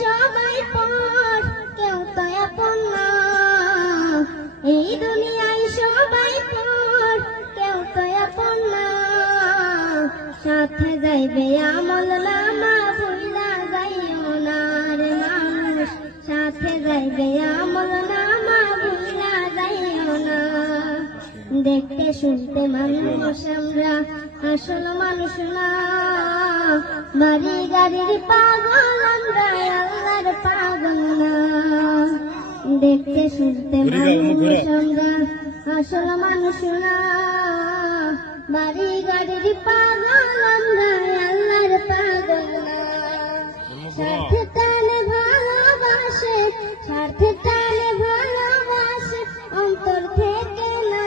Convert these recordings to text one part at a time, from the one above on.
সবাই পর, কেউ তো আপন না। এই দুনিয়ায় সবাই পর, কেউ তো আপন না। সাথে যাইবে আমল নামা, ভুইলা যাইও না রে মানুষ। সাথে যাইবে আমল নামা, ভুইলা যাইও না। দেখতে শুনতে মানুষ আমরা, আসল মানুষ না। বাড়ি গাড়ির পাগল আমরা, আল্লাহর পাগল না। দেখতে শুনতে মানুষ আমরা, আসল মানুষ না। বাড়ি গাড়ির পাগল আমরা, আল্লাহর পাগল না। স্বার্থে টানে ভালোবাসে, স্বার্থে টানে ভালোবাসে, অন্তর থেকে না।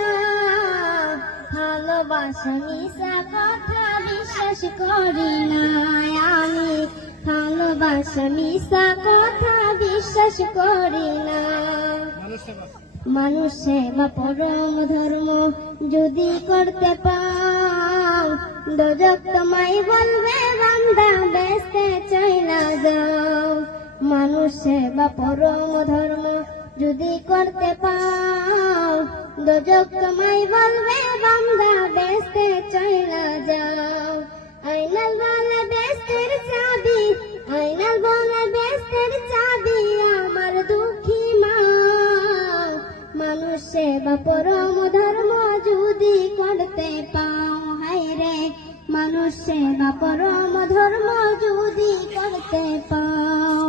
ভালোবাসা মিশা কথা বিশ্বাস করি না আমি। ভালোবাসা মিশা কথা বিশ্বাস করি না। মানুষ সেবা পরম ধর্ম যদি করতে পাও, দোজখ তোমায় বলবে বান্দা বেহেশতে চইলা যাও। মানুষ সেবা পরম ধর্ম যদি করতে পাও, দোজখ তোমায় বলবে বান্দা বেহেশতে চইলা যাও। আইনাল বলে বেহেশতের চাবি, আইনাল বলে বেহেশতের চাবি আমার দুঃখী মা। মানুষ সেবা পরম ধর্ম যদি করতে পাও, হায় রে মানুষ সেবা পরম ধর্ম যদি করতে পাও।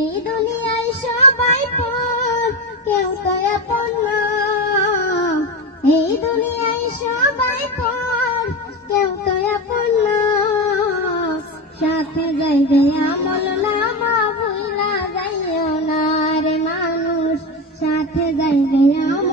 এই দুনিয়ায় সবাই পর, কেউ তো আপন না। এই দুনিয়ায় সবাই পর, কেউ তো আপন না। সাথে যাইবে আমল নামা, ভুইলা যাইও না রে মানুষ। সাথে যাইবে আমল